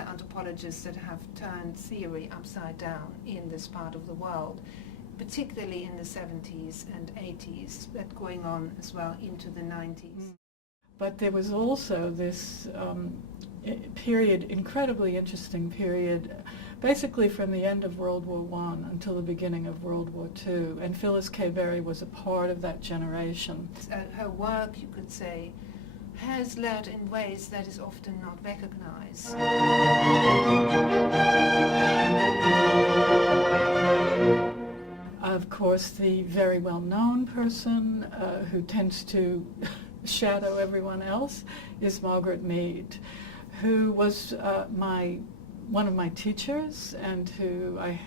other anthropologists that have turned theory upside down in this part of the world, particularly in the 70s and 80s, but going on as well into the 90s. But there was also this period, incredibly interesting period, basically from the end of World War I until the beginning of World War II, and Phyllis Kaberry was a part of that generation. Her work, you could say, has led in ways that is often not recognized. Of course, the very well-known person who tends to shadow everyone else is Margaret Mead, who was one of my teachers and who I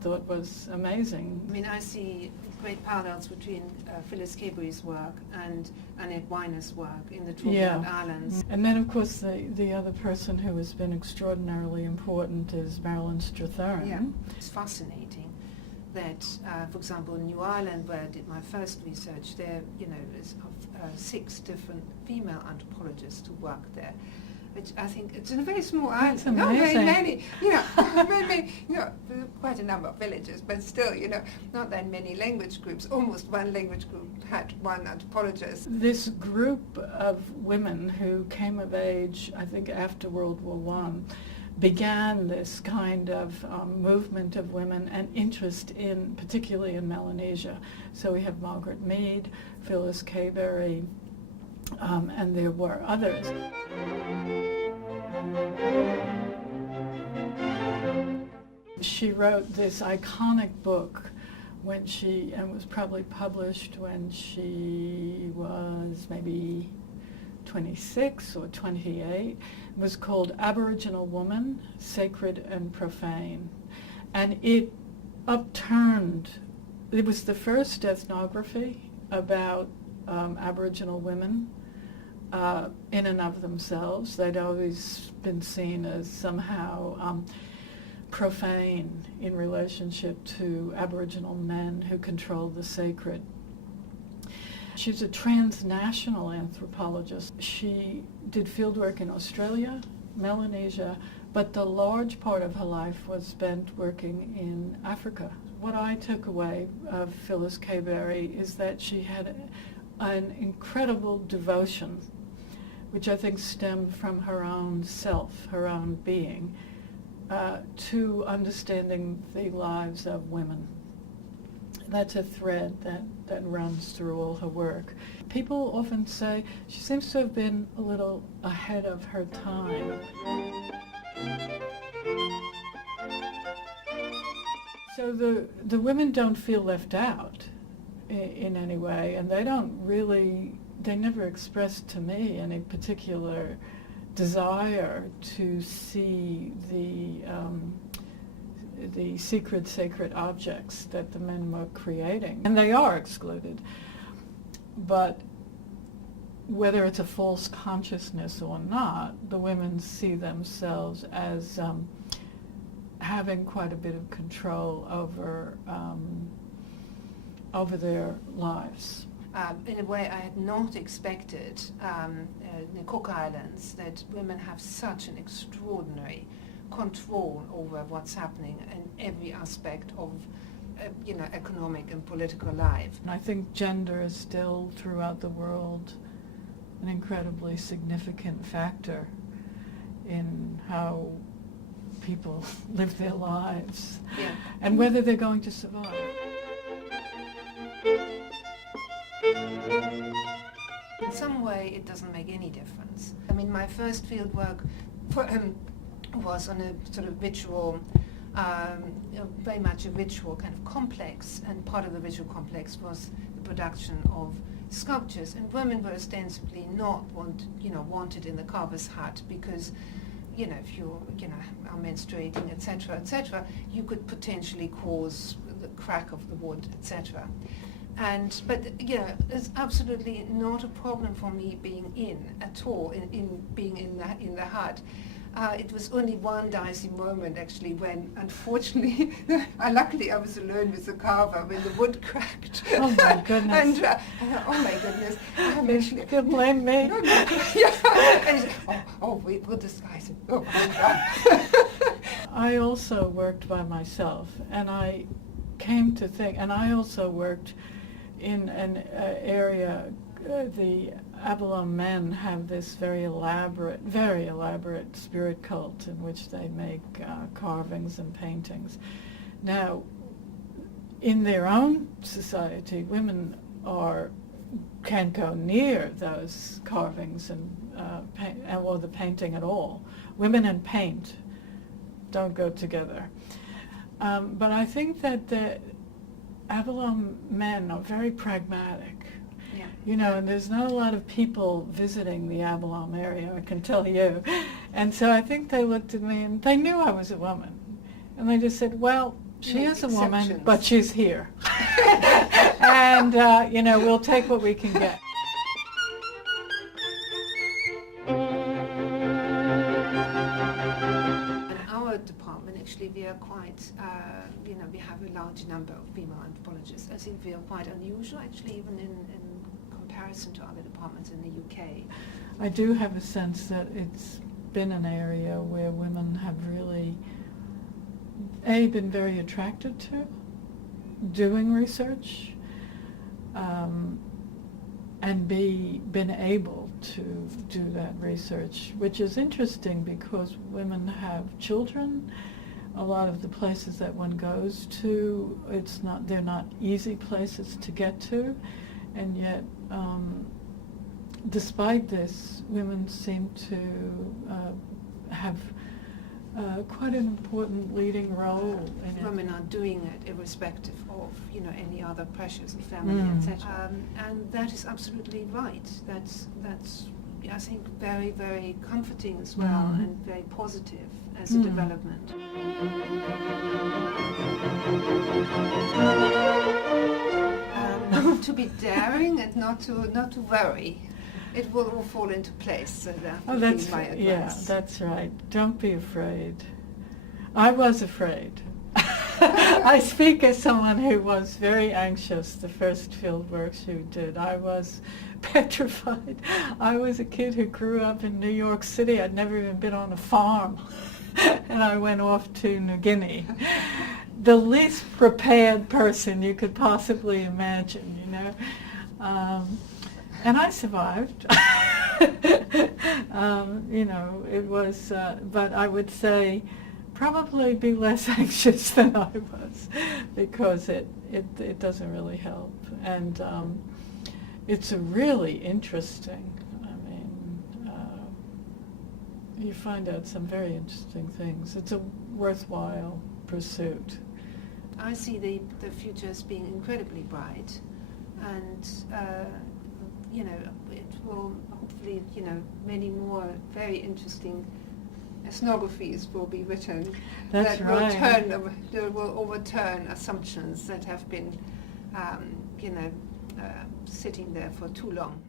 thought was amazing. I mean, I see great parallels between Phyllis Kaberry's work and Annette Weiner's work in the Falkland Islands. And then, of course, the other person who has been extraordinarily important is Marilyn Strathern. Yeah, it's fascinating that, for example, in New Ireland, where I did my first research, there, is 6 different female anthropologists who work there. Which I think it's in a very small island. Not very many, quite a number of villages, but still, not that many language groups. Almost one language group had one anthropologist. This group of women who came of age, I think, after World War I, began this kind of movement of women and interest in, particularly in Melanesia. So we have Margaret Mead, Phyllis Kaberry, and there were others. She wrote this iconic book and was probably published when she was maybe 26 or 28. It was called Aboriginal Woman, Sacred and Profane. And it was the first ethnography about Aboriginal women in and of themselves. They'd always been seen as somehow profane in relationship to Aboriginal men who controlled the sacred. She's a transnational anthropologist. She did fieldwork in Australia, Melanesia, but the large part of her life was spent working in Africa. What I took away of Phyllis Kaberry is that she had an incredible devotion, which I think stemmed from her own self, her own being, to understanding the lives of women. That's a thread that runs through all her work. People often say she seems to have been a little ahead of her time. So the women don't feel left out in any way, and they never expressed to me any particular desire to see the secret sacred objects that the men were creating. And they are excluded. But whether it's a false consciousness or not, the women see themselves as having quite a bit of control over their lives. In a way, I had not expected in the Cook Islands that women have such an extraordinary control over what's happening in every aspect of economic and political life. And I think gender is still throughout the world an incredibly significant factor in how people live their lives and whether they're going to survive. In some way, it doesn't make any difference. I mean, my first field work was on a sort of ritual, very much a ritual kind of complex, and part of the ritual complex was the production of sculptures, and women were ostensibly not wanted in the carver's hut because, if you are menstruating, etc., you could potentially cause the crack of the wood, etc. But it's absolutely not a problem for me being in at all, in being in the hut. it was only one dicey moment actually when, unfortunately, luckily I was alone with the carver when the wood cracked. Oh my goodness! And oh my goodness! You can blame me. Yeah. And he said, we'll disguise it. Oh my God. I also worked by myself, and I came to think, and I also worked in an area, the Avalon men have this very elaborate spirit cult in which they make carvings and paintings. Now, in their own society, women can't go near those carvings and or the painting at all. Women and paint don't go together. But I think that the Avalon men are very pragmatic. Yeah. You know, and there's not a lot of people visiting the Avalon area, I can tell you. And so I think they looked at me and they knew I was a woman. And they just said, well, she is a woman, but she's here. And, you know, we'll take what we can get. Actually, we are quite, we have a large number of female anthropologists. I think we are quite unusual, actually, even in comparison to other departments in the UK. I do have a sense that it's been an area where women have really, A, been very attracted to doing research, and B, been able to do that research, which is interesting because women have children. A lot of the places that one goes to, they're not easy places to get to, and yet, despite this, women seem to have quite an important leading role in it. Women are doing it irrespective of, any other pressures of family, etc. And that is absolutely right. That's I think very, very comforting as well, and very positive as a development. To be daring and not to worry. It will all fall into place. So that would be my advice. Yeah, that's right. Don't be afraid. I was afraid. I speak as someone who was very anxious the first field work she did. I was petrified. I was a kid who grew up in New York City. I'd never even been on a farm. And I went off to New Guinea. The least prepared person you could possibly imagine, and I survived. It was, but I would say probably be less anxious than I was, because it doesn't really help. And it's a really interesting, you find out some very interesting things. It's a worthwhile pursuit. I see the future as being incredibly bright, and it will hopefully, many more very interesting ethnographies will be written. That's right. That will overturn assumptions that have been, sitting there for too long.